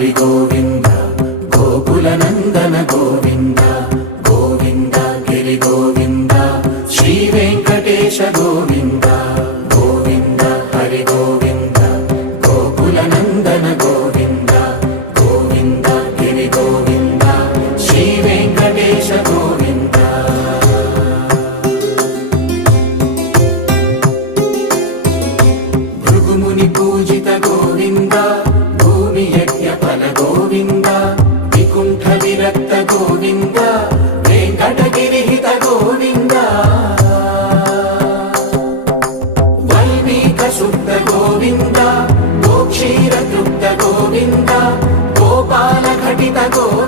హరి గోవింద గోకుల నందన గోవింద గోవింద గిరి గోవింద శ్రీ వెంకటేశ గోవింద గోవింద హరి గోవింద గోకుల నందన గోవింద గోవింద గిరి గోవింద శ్రీ వెంకటేశ గోవింద భృగుముని పూజిత గోవింద భూమి యజ్ఞ ఫల గోవింద వికుంఠ విరక్త గోవింద వెంకటగిరిహిత గోవింద వల్మీక శుద్ధ గోవింద గోక్షీర తృప్త గోవింద గోపాల ఘటిత గోవింద